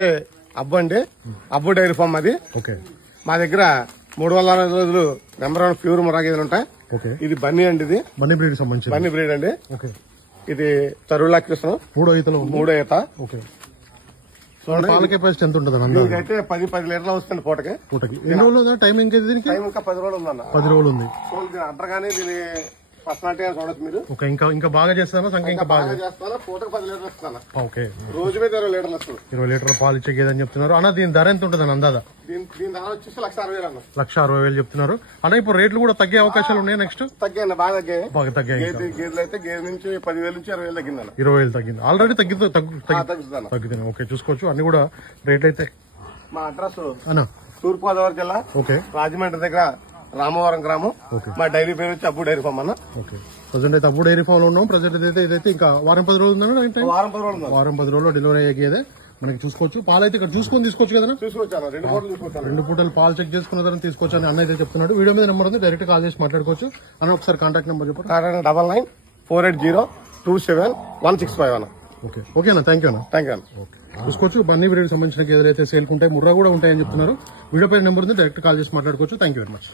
అబ్బు అండి, అబ్బు dairy farm అది. Okay. మా దగ్గర 360 రోజులు నెంబర్ 1 ప్యూర్ ముర్రా గేదెలు ఉంటాయి. ఓకే. ఇది బన్నీ అండి, ఇది బన్నీ బ్రీడ్ సంబంధించి బన్నీ బ్రీడ్ అండి. ఓకే. ఇది తరువుల కృష్ణ మూడో ఈతలో మూడో ఈత. ఓకే. పాల కెపాసిటీ ఎంత ఉంటుంది? దీనికైతే 10 లీటర్లు వస్తుంది పూటకి. ఎన్ని రోజులు ఉందా టైమింగ్? దీనికి టైం ఇంకా 10 రోజులు ఉందన్న. 10 రోజులు ఉంది. దీని అడ్డర్ కానీ దీని పర్సనాలిటీ కానీ చూడొచ్చు మీరు. ఓకే. ఇంకా బాగా చేస్తాను సంఖ్య ఇంకా బాగా చేస్తాను. పూటకి 10 లీటర్లు ఇస్తాను. ఓకే. రోజు మీద 20 లీటర్లు వస్తుంది. 20 లీటర్ల పాలు ఇచ్చే గేదని చెప్తున్నారు అన్న. దీని ధర ఎంత ఉంటుంది అందాదా? దీని ధర వచ్చేసి 1,60,000 అన్న. 1,60,000 చెప్తున్నారు అన్న. ఇప్పుడు రేట్లు కూడా తగ్గే అవకాశాలు ఉన్నాయి నెక్స్ట్? తగ్గాయి, బాగా బాగా తగ్గాయి. గేదెలు అయితే గేదె నుంచి 10,000 నుంచి 20,000 తగ్గిందన్న. 20,000 తగ్గింది ఆల్రెడీ. తగ్గుతుంది. ఓకే. చూసుకోవచ్చు అన్ని కూడా రేట్లు అయితే. మా అడ్రస్ అన్న తూర్పుగోదావరి జిల్లా, ఓకే, రాజమండ్రి దగ్గర రామవరం గ్రామం. మా డైరీ పేరు వచ్చి అబ్బు డైరీ ఫామ్ అన్న. ఓకే. ప్రజెంట్ అయితే అబ్బు డైరీ ఫామ్ లో ఉన్నాం. ప్రజెంట్ అయితే ఇదైతే ఇంకా వారం 10 రోజులు ఉందన్న. వారం 10 రోజుల్లో డెలివరీ అయ్యే గేదే మనకి చూసుకోవచ్చు. పాలు అయితే ఇక్కడ చూసుకొని తీసుకోవచ్చు కదా? చూసుకోవచ్చు. 2 పూటలు పాలు చెక్ చేసుకున్న తర్వాత తీసుకోవచ్చు అని అన్న అయితే చెప్తున్నాడు. వీడియో మీద నెంబర్ ఉంది, డైరెక్ట్ కాల్ చేసి మాట్లాడుకోవచ్చు అన్న. ఒకసారి కాంటాక్ట్ నెంబర్ చెప్పండి. 9948027165 అన్న. ఓకే. ఓకే అన్న, థ్యాంక్ యూ అన్న. థ్యాంక్ యూ అన్న. ఓకే. చూసుకోవచ్చు బన్నీ బ్రీడ్ సంబంధించిన గేదెలు అయితే సేల్ ఉంటాయి. ముర్రా కూడా ఉంటాయని చెప్తున్నారు. వీడియో పై నెంబర్ ఉంది, డైరెక్ట్ కాల్ చేసి మాట్లాడుకోవచ్చు. Thank you very much.